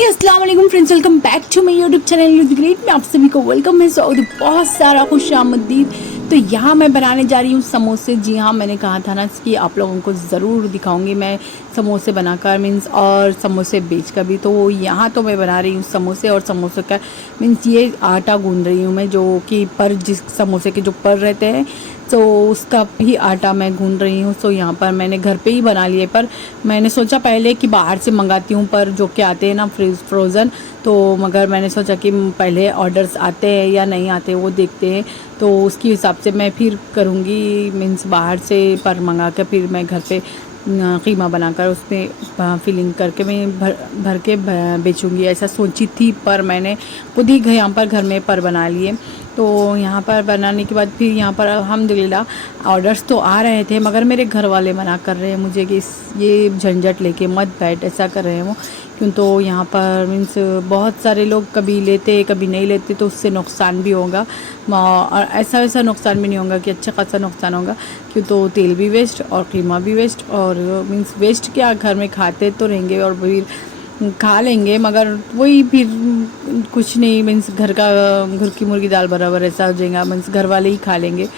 अस्सलाम वालेकुम friends, welcome back to my YouTube channel great में आप सभी को वेलकम है। सऊदी बहुत सारा खुश आमदीद। तो यहाँ मैं बनाने जा रही हूँ समोसे। जी हाँ, मैंने कहा था ना कि आप लोगों को ज़रूर दिखाऊंगी मैं समोसे बनाकर मीन्स और समोसे बेच कर भी। तो यहाँ तो मैं बना रही हूँ समोसे और समोसे का मीन्स ये आटा गूंद रही हूँ मैं, जो कि पर जिस समोसे के जो पर रहते हैं तो उसका भी आटा मैं गूंद रही हूँ। तो यहाँ पर मैंने घर पे ही बना लिए, पर मैंने सोचा पहले कि बाहर से मंगाती हूँ पर जो कि आते हैं ना फ्रोज़न, तो मगर मैंने सोचा कि पहले ऑर्डर्स आते हैं या नहीं आते वो देखते हैं, तो उसके हिसाब से मैं फिर करूँगी मीन्स बाहर से पर मंगा कर फिर मैं घर पे कीमा बनाकर उसमें फिलिंग करके मैं भर के बेचूँगी, ऐसा सोची थी। पर मैंने खुद ही यहाँ पर घर में पर बना लिए। तो यहाँ पर बनाने के बाद फिर यहाँ पर अल्हम्दुलिल्लाह ऑर्डर्स तो आ रहे थे, मगर मेरे घर वाले मना कर रहे हैं मुझे कि ये झंझट लेके मत बैठ, ऐसा कर रहे हैं वो। क्यों तो यहाँ पर मीन्स बहुत सारे लोग कभी लेते कभी नहीं लेते, तो उससे नुकसान भी होगा और ऐसा वैसा नुकसान भी नहीं होगा कि अच्छा खासा नुकसान होगा। क्यों तो तेल भी वेस्ट और कीमा भी वेस्ट, और मीन्स वेस्ट क्या, घर में खाते तो रहेंगे और फिर खा लेंगे, मगर वही फिर कुछ नहीं मीन्स घर की मुर्गी दाल बराबर ऐसा हो जाएगा, मीन्स घर वाले ही खा लेंगे,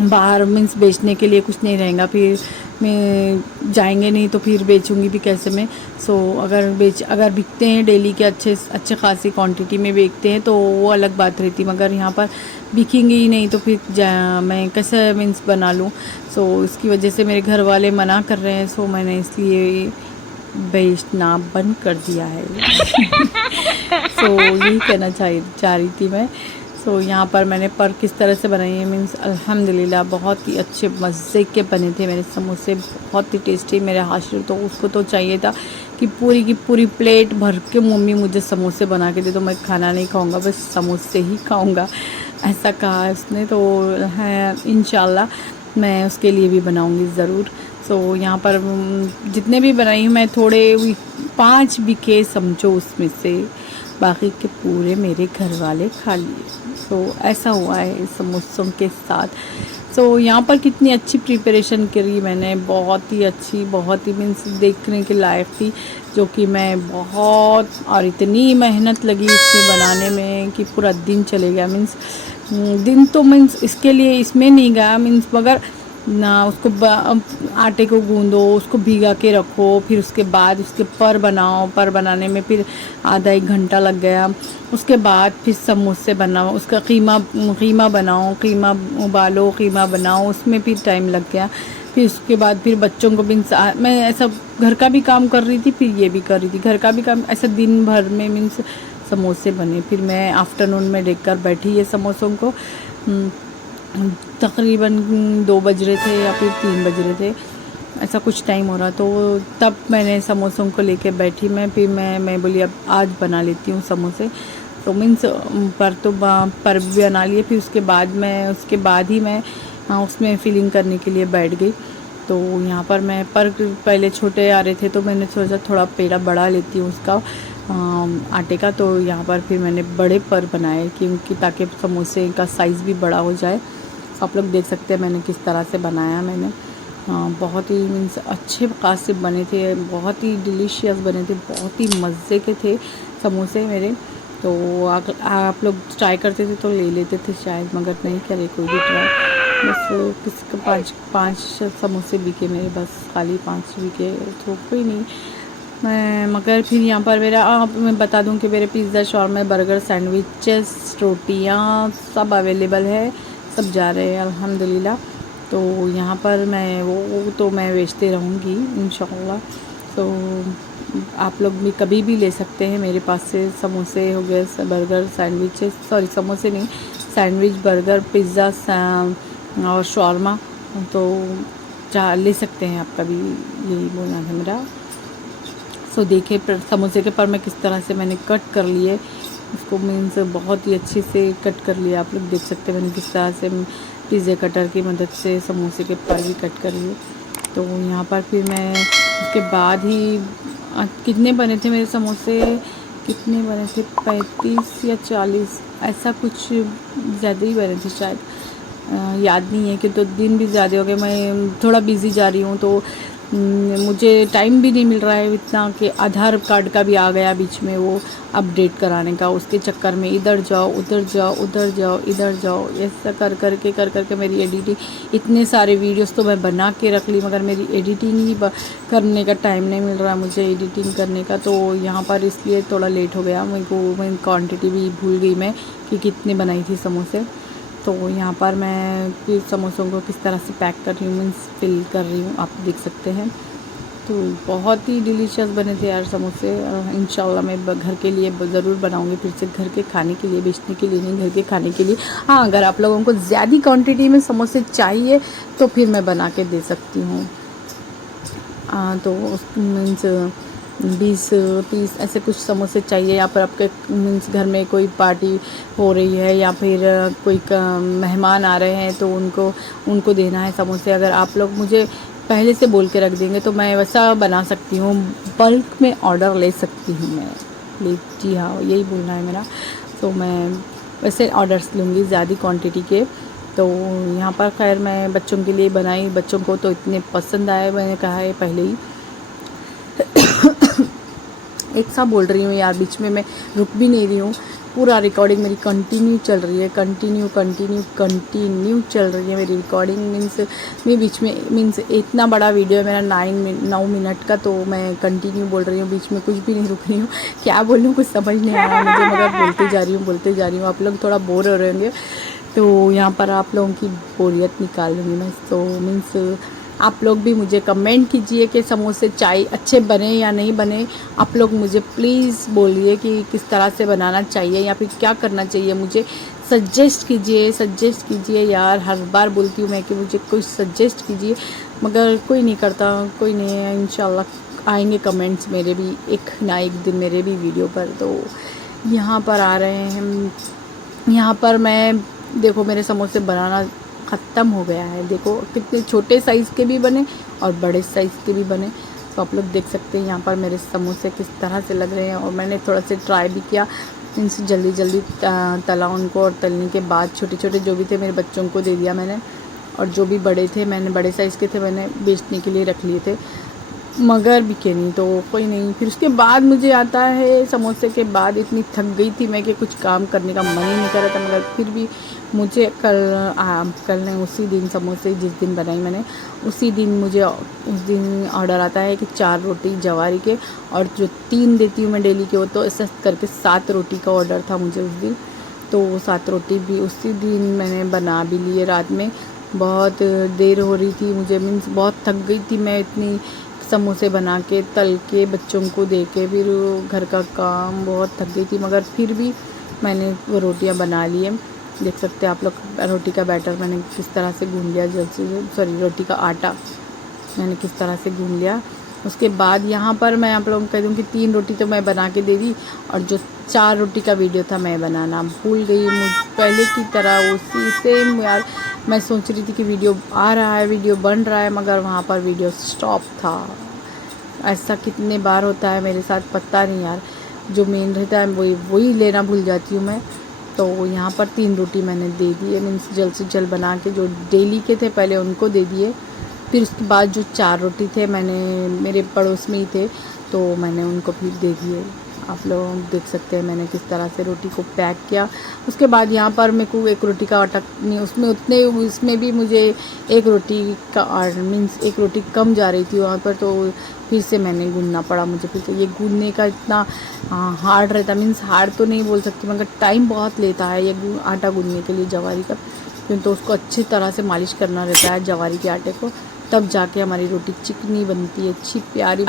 बाहर मीन्स बेचने के लिए कुछ नहीं रहेगा। फिर मैं जाएंगे नहीं तो फिर बेचूंगी भी कैसे मैं। सो अगर बिकते हैं डेली के अच्छे खासी क्वांटिटी में बेचते हैं तो वो अलग बात रहती, मगर यहाँ पर बिकेंगे ही नहीं तो फिर मैं कैसे मीन्स बना लूँ। सो इसकी वजह से मेरे घर वाले मना कर रहे हैं, सो मैंने इसलिए बेचना बंद कर दिया है। सो यही कहना चाह रही थी मैं। सो यहाँ पर मैंने पर किस तरह से बनाई है मीन्स अल्हम्दुलिल्लाह बहुत ही अच्छे मज़े के बने थे मेरे समोसे, बहुत ही टेस्टी। मेरे हाशिर तो उसको तो चाहिए था कि पूरी की पूरी प्लेट भर के मम्मी मुझे समोसे बना के दे दो, मैं खाना नहीं खाऊंगा, बस समोसे ही खाऊंगा, ऐसा कहा है उसने। तो है इंशाल्लाह मैं उसके लिए भी बनाऊंगी ज़रूर। सो यहाँ पर जितने भी बनाई हूँ मैं, थोड़े 5 बिके समझो उसमें से, बाकी के पूरे मेरे घर वाले खा लिए। सो ऐसा हुआ है समोसों के साथ। सो यहाँ पर कितनी अच्छी प्रिपरेशन करी मैंने, बहुत ही अच्छी, बहुत ही मीन्स देखने के लायक थी, जो कि मैं बहुत और इतनी मेहनत लगी इसमें बनाने में कि पूरा दिन चले गया। मीन्स दिन तो मीन्स इसके लिए इसमें नहीं गया मीन्स, मगर ना उसको आटे को गूंदो, उसको भिगा के रखो, फिर उसके बाद उसके पर बनाओ, पर बनाने में फिर आधा 1 घंटा लग गया। उसके बाद फिर समोसे बनाओ, उसका कीमा बनाओ, कीमा उबालो, कीमा बनाओ, उसमें फिर टाइम लग गया। फिर उसके बाद फिर बच्चों को भी मैं ऐसा घर का भी काम कर रही थी, फिर ये भी कर रही थी, घर का भी काम, ऐसा दिन भर में मीन्स समोसे बने। फिर मैं आफ्टरनून में देखकर बैठी ये समोसों को, तकरीबन 2 बज रहे थे या फिर 3 बज रहे थे, ऐसा कुछ टाइम हो रहा, तो तब मैंने समोसों को लेके बैठी मैं। फिर मैं बोली अब आज बना लेती हूँ समोसे। तो मीन्स पर भी बना लिए, फिर उसके बाद ही मैं उसमें फिलिंग करने के लिए बैठ गई। तो यहाँ पर मैं पर पहले छोटे आ रहे थे तो मैंने सोचा थोड़ा पेड़ा बढ़ा लेती हूँ उसका आटे का। तो यहाँ पर फिर मैंने बड़े पर बनाए क्योंकि ताकि समोसे का साइज़ भी बड़ा हो जाए। आप लोग देख सकते हैं मैंने किस तरह से बनाया मैंने। बहुत ही मीन्स अच्छे खासे बने थे, बहुत ही डिलीशियस बने थे, बहुत ही मज़े के थे समोसे मेरे। तो आप लोग ट्राई करते थे तो ले लेते थे शायद, मगर नहीं करे कोई भी ट्राई। बस किसी का 5 समोसे बिके मेरे, बस खाली 5 बिके, तो कोई नहीं। मगर फिर यहाँ पर मैं बता दूँ कि मेरे पिज़्ज़ा, शॉर्मा, बर्गर, सैंडविचेस, रोटियाँ सब अवेलेबल है, सब जा रहे हैं अल्हम्दुलिल्लाह। तो यहाँ पर मैं वो तो मैं बेचते रहूँगी इंशाअल्लाह। तो आप लोग भी कभी भी ले सकते हैं मेरे पास से। समोसे हो गए, बर्गर, सैंडविचेस, सॉरी समोसे नहीं, सैंडविच, बर्गर, पिज़्ज़ा और शॉर्मा, तो ले सकते हैं आप कभी, यही बोलना था मेरा। सो देखिए समोसे के पर मैं किस तरह से मैंने कट कर लिए उसको, मीन्स बहुत ही अच्छे से कट कर लिया। आप लोग देख सकते हैं मैंने किस तरह से पिज़्ज़ा कटर की मदद से समोसे के पर भी कट कर लिए। तो यहाँ पर फिर मैं उसके बाद ही कितने बने थे मेरे समोसे, कितने बने थे, 35 या 40 ऐसा कुछ, ज़्यादा ही बने थे शायद, याद नहीं है कि, तो दिन भी ज़्यादा हो गए, मैं थोड़ा बिज़ी जा रही हूँ तो मुझे टाइम भी नहीं मिल रहा है इतना कि आधार कार्ड का भी आ गया बीच में वो अपडेट कराने का, उसके चक्कर में इधर जाओ उधर जाओ उधर जाओ इधर जाओ, ऐसा कर करके मेरी एडिटिंग, इतने सारे वीडियोस तो मैं बना के रख ली मगर मेरी एडिटिंग ही करने का टाइम नहीं मिल रहा मुझे एडिटिंग करने का। तो यहाँ पर इसलिए थोड़ा लेट हो गया मेरे को, मैं क्वान्टिटी भी भूल गई मैं कि कितनी बनाई थी समोसे। तो यहाँ पर मैं फिर समोसों को किस तरह से पैक कर रही हूँ, मीन्स फिल कर रही हूँ, आप देख सकते हैं। तो बहुत ही डिलीशियस बने थे यार समोसे। इंशाल्लाह मैं घर के लिए ज़रूर बनाऊँगी फिर से, घर के खाने के लिए, बेचने के लिए नहीं, घर के खाने के लिए। हाँ, अगर आप लोगों को ज़्यादा क्वांटिटी में समोसे चाहिए तो फिर मैं बना के दे सकती हूँ। तो उस मीन्स 20-30 ऐसे कुछ समोसे चाहिए, या फिर आपके मीन्स घर में कोई पार्टी हो रही है या फिर कोई मेहमान आ रहे हैं तो उनको देना है समोसे। अगर आप लोग मुझे पहले से बोल के रख देंगे तो मैं वैसा बना सकती हूँ, बल्क में ऑर्डर ले सकती हूँ मैं, प्लीज़। जी हाँ, यही बोलना है मेरा। तो मैं वैसे ऑर्डर्स लूँगी ज़्यादा क्वांटिटी के। तो यहाँ पर खैर मैं बच्चों के लिए बनाई, बच्चों को तो इतने पसंद आए, मैंने कहा है पहले ही। एक सा बोल रही हूँ यार, बीच में मैं रुक भी नहीं रही हूँ, पूरा रिकॉर्डिंग मेरी कंटिन्यू चल रही है, कंटिन्यू चल रही है मेरी रिकॉर्डिंग। मीन्स मैं बीच में मीन्स इतना बड़ा वीडियो है मेरा 9 मिनट का, तो मैं कंटिन्यू बोल रही हूँ, बीच में कुछ भी नहीं रुक रही हूँ। क्या बोलूँ कुछ समझ नहीं आ रहा मुझे, मगर बोलते जा रही हूँ। आप लोग थोड़ा बोर हो रहे होंगे तो यहाँ पर आप लोगों की बोरियत निकाल लूँगी मैं। तो मीन्स आप लोग भी मुझे कमेंट कीजिए कि समोसे चाय अच्छे बने या नहीं बने। आप लोग मुझे प्लीज़ बोलिए कि किस तरह से बनाना चाहिए या फिर क्या करना चाहिए, मुझे सजेस्ट कीजिए यार। हर बार बोलती हूँ मैं कि मुझे कुछ सजेस्ट कीजिए, मगर कोई नहीं करता, कोई नहीं है। इंशाल्लाह आएंगे कमेंट्स मेरे भी एक ना एक दिन मेरे भी वीडियो पर। तो यहाँ पर आ रहे हैं हम, यहाँ पर मैं देखो मेरे समोसे बनाना ख़त्म हो गया है। देखो कितने छोटे साइज़ के भी बने और बड़े साइज़ के भी बने। तो आप लोग देख सकते हैं यहाँ पर मेरे समोसे किस तरह से लग रहे हैं। और मैंने थोड़ा से ट्राई भी किया, मीन्स जल्दी तला उनको, और तलने के बाद छोटे छोटे जो भी थे मेरे बच्चों को दे दिया मैंने, और जो भी बड़े थे मैंने बड़े साइज़ के थे मैंने बेचने के लिए रख लिए थे, मगर बिके नहीं। तो कोई नहीं, फिर उसके बाद मुझे आता है समोसे के बाद इतनी थक गई थी मैं कि कुछ काम करने का मन ही नहीं कर रहा था, मगर फिर भी मुझे कल ने उसी दिन समोसे जिस दिन बनाई मैंने उसी दिन मुझे उस दिन ऑर्डर आता है कि 4 रोटी जवारी के, और जो 3 देती हूँ मैं डेली के, वो तो ऐसा करके 7 रोटी का ऑर्डर था मुझे उस दिन। तो 7 रोटी भी उसी दिन मैंने बना भी लिए रात में। बहुत देर हो रही थी मुझे, मीन्स बहुत थक गई थी मैं, इतनी समोसे बना के तल के बच्चों को दे के फिर घर का काम, बहुत थक गई थी, मगर फिर भी मैंने वो रोटियां बना लिए। देख सकते हैं आप लोग रोटी का बैटर मैंने किस तरह से गूंद लिया, रोटी का आटा मैंने किस तरह से गूंद लिया। उसके बाद यहाँ पर मैं आप लोगों को कह दूँ कि 3 रोटी तो मैं बना के दे दी, और जो 4 रोटी का वीडियो था मैं बनाना भूल गई। पहले की तरह उसी सेम यार, मैं सोच रही थी कि वीडियो आ रहा है, वीडियो बन रहा है, मगर वहाँ पर वीडियो स्टॉप था। ऐसा कितने बार होता है मेरे साथ पता नहीं यार, जो मेन रहता है वही लेना भूल जाती हूँ मैं। तो यहाँ पर 3 रोटी मैंने दे दिए, मीन्स जल्द से जल्द बना के, जो डेली के थे पहले उनको दे दिए। फिर उसके बाद जो 4 रोटी थे मैंने मेरे पड़ोस में ही थे तो मैंने उनको फिर दे दिए। आप लोग देख सकते हैं मैंने किस तरह से रोटी को पैक किया। उसके बाद यहाँ पर मेरे को 1 रोटी का आटा नहीं, उसमें भी मुझे 1 रोटी का मीन्स 1 रोटी कम जा रही थी वहाँ पर, तो फिर से मैंने गूंदना पड़ा मुझे। फिर से ये गूंदने का इतना हार्ड रहता, मीन्स हार्ड तो नहीं बोल सकती मगर टाइम बहुत लेता है ये आटा गूंदने के लिए जवारी का, क्योंकि तो उसको अच्छी तरह से मालिश करना रहता है जवारी के आटे को, तब जाके हमारी रोटी चिकनी बनती है, अच्छी प्यारी।